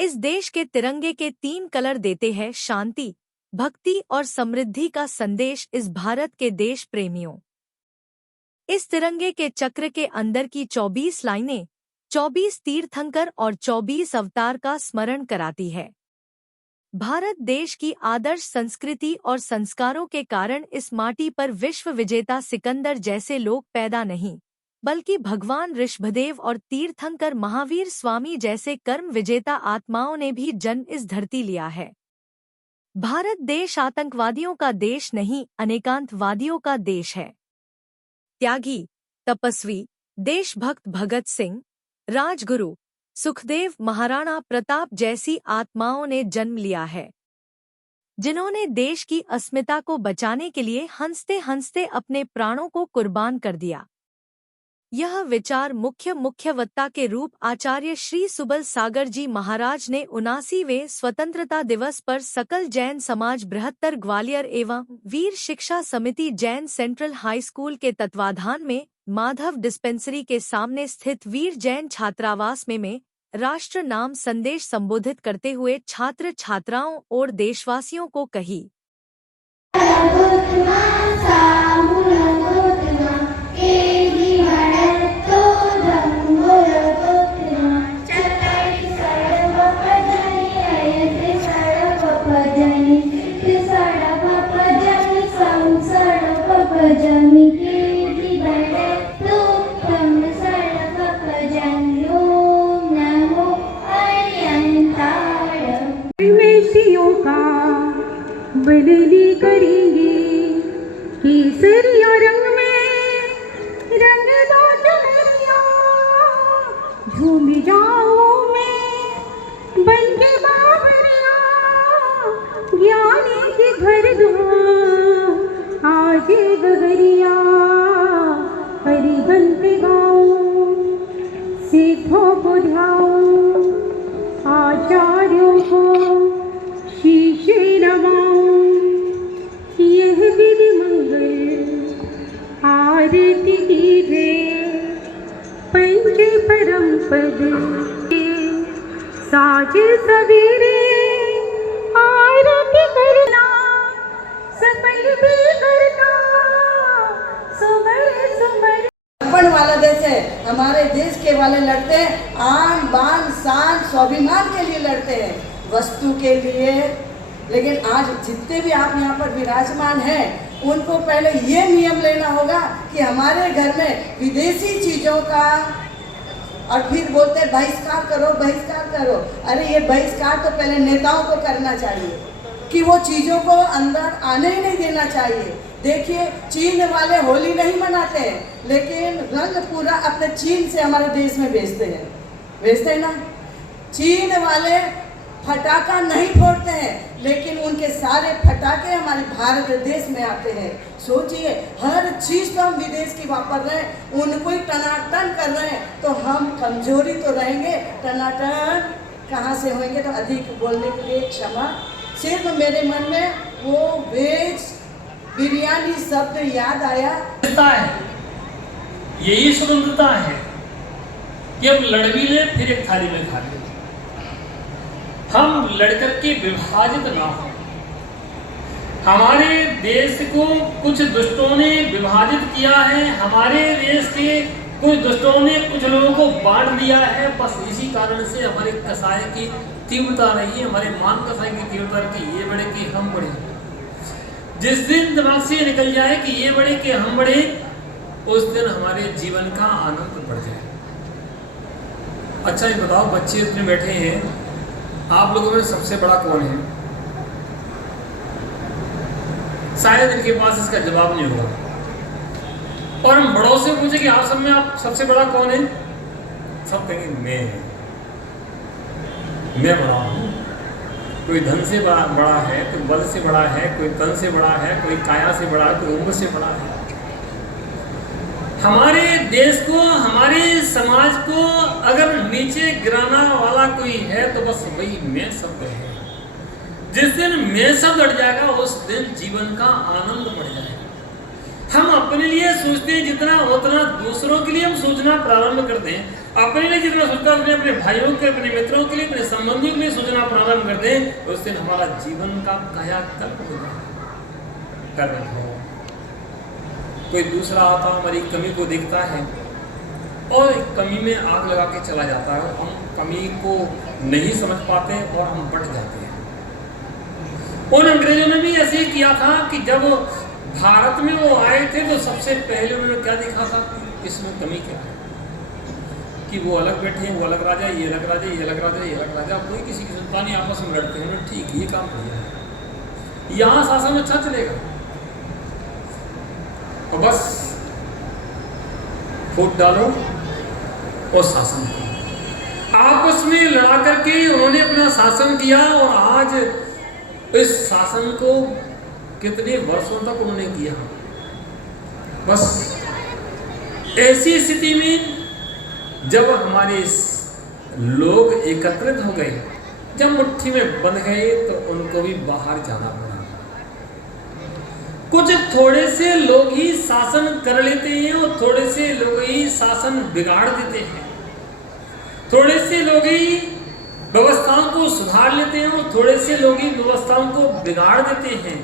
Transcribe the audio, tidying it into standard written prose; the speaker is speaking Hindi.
इस देश के तिरंगे के 3 कलर देते हैं शांति, भक्ति और समृद्धि का संदेश इस भारत के देश प्रेमियों। इस तिरंगे के चक्र के अंदर की 24 लाइनें 24 तीर्थंकर और 24 अवतार का स्मरण कराती है। भारत देश की आदर्श संस्कृति और संस्कारों के कारण इस माटी पर विश्व विजेता सिकंदर जैसे लोग पैदा नहीं, बल्कि भगवान ऋषभदेव और तीर्थंकर महावीर स्वामी जैसे कर्म विजेता आत्माओं ने भी जन्म इस धरती लिया है। भारत देश आतंकवादियों का देश नहीं, अनेकांतवादियों का देश है। त्यागी, तपस्वी, देशभक्त भगत सिंह, राजगुरु, सुखदेव, महाराणा प्रताप जैसी आत्माओं ने जन्म लिया है, जिन्होंने देश की अस्मिता को बचाने के लिए हंसते हंसते अपने प्राणों को कुर्बान कर दिया। यह विचार मुख्यवक्ता के रूप आचार्य श्री सुबल सागर जी महाराज ने 79वें स्वतंत्रता दिवस पर सकल जैन समाज बृहत्तर ग्वालियर एवं वीर शिक्षा समिति जैन सेंट्रल हाई स्कूल के तत्वाधान में माधव डिस्पेंसरी के सामने स्थित वीर जैन छात्रावास में राष्ट्र नाम संदेश संबोधित करते हुए छात्र छात्राओं और देशवासियों को कही। बदली करेंगे केसरिया रंग में रंग दो चमेलिया, झूम जाओ मैं बन के बाबरिया, ज्ञानी की घर दो आज गगरिया, हरि बनते गाओ सिद्धों को ध्याओ, आचार्यों को शीश नवाओ, यह विधि मंगल आरती कीजे, पंच परम पद साजे सवेरे आरती करना, सबल भी करना सुमर सुमर। वाला देश है, हमारे देश के वाले लड़ते हैं आन बान शान स्वाभिमान के लिए लड़ते हैं, वस्तु के लिए। लेकिन आज जितने भी आप यहाँ पर विराजमान हैं, उनको पहले ये नियम लेना होगा कि हमारे घर में विदेशी चीज़ों का, और फिर बोलते हैं बहिष्कार करो बहिष्कार करो। अरे ये बहिष्कार तो पहले नेताओं को करना चाहिए कि वो चीज़ों को अंदर आने ही नहीं देना चाहिए। देखिए चीन वाले होली नहीं मनाते हैं, लेकिन रंग पूरा अपने चीन से हमारे देश में भेजते हैं ना। चीन वाले फटाका नहीं फोड़ते हैं, लेकिन उनके सारे फटाके हमारे भारत देश में आते हैं। सोचिए हर चीज़ तो हम विदेश की वापर रहे हैं, उनको ही टनाटन कर रहे हैं, तो हम कमजोरी तो रहेंगे, टनाटन कहाँ से होंगे। तो अधिक बोलने के लिए क्षमा। सिर्फ मेरे मन में वो वेज बिरयानी शब्द याद आया। यही स्वतंत्रता है कि हम लड़ भी लें फिर एक थाली में खा लें, हम लड़कर के विभाजित ना हो। हमारे देश को कुछ दुष्टों ने विभाजित किया है, हमारे देश के कुछ दुष्टों ने कुछ लोगों को बांट दिया है। बस इसी कारण से हमारे कसाय की तीव्रता रही है, हमारे मान कसाय की तीव्रता रही, ये बड़े कि हम बड़े। जिस दिन दिमाग से निकल जाए कि ये बड़े कि हम बड़े, उस दिन हमारे जीवन का आनंद बढ़ जाए। अच्छा ये बताओ, बच्चे इतने बैठे हैं, आप लोगों में सबसे बड़ा कौन है? शायद इनके पास इसका जवाब नहीं होगा। और हम बड़ों से पूछे कि आप सब में आप सबसे बड़ा कौन है, सब कहेंगे मैं बड़ा हूँ। कोई धन से बड़ा है, कोई बल से बड़ा है, कोई तन से बड़ा है, कोई काया से बड़ा है, कोई उम्र से बड़ा है। हमारे देश को, हमारे समाज को अगर नीचे गिराना वाला कोई है तो बस वही मैं शब्द है। जिस दिन मैं शब्द हट जाएगा उस दिन जीवन का आनंद बढ़ जाएगा। हम अपने लिए सोचते हैं जितना उतना दूसरों के लिए हम सोचना प्रारंभ करते हैं। अपने लिए जितना सोचता है अपने भाइयों के, अपने मित्रों के लिए, अपने संबंधियों के लिए सोचना प्रारंभ करते हैं, उस दिन हमारा जीवन का कायाकल्प हो जाता है। कोई दूसरा आता हमारी कमी को देखता है और कमी में आग लगा के चला जाता है, हम कमी को नहीं समझ पाते और हम बट जाते हैं। उन अंग्रेजों ने भी ऐसे ही किया था कि जब भारत में वो आए थे तो सबसे पहले उन्होंने क्या देखा था, इसमें कमी क्या है, कि वो अलग बैठे हैं, वो अलग राजा, ये अलग राजा, ये अलग राजा, ये अलग राजा, कोई किसी की सुनता नहीं, आपस में लड़ते हैं। ठीक, ये काम बढ़िया है, यहाँ शासन अच्छा चलेगा, तो बस फूट डालो और शासन करो। आपस में लड़ा करके उन्होंने अपना शासन किया और आज इस शासन को कितने वर्षों तक उन्होंने किया। बस ऐसी स्थिति में जब हमारे लोग एकत्रित हो गए, जब मुट्ठी में बंध गए, तो उनको भी बाहर जाना पड़ा। कुछ थोड़े से लोग ही शासन कर लेते हैं और थोड़े से लोग ही शासन बिगाड़ देते हैं। थोड़े से लोग ही व्यवस्थाओं को सुधार लेते हैं और थोड़े से लोग ही व्यवस्थाओं को बिगाड़ देते हैं।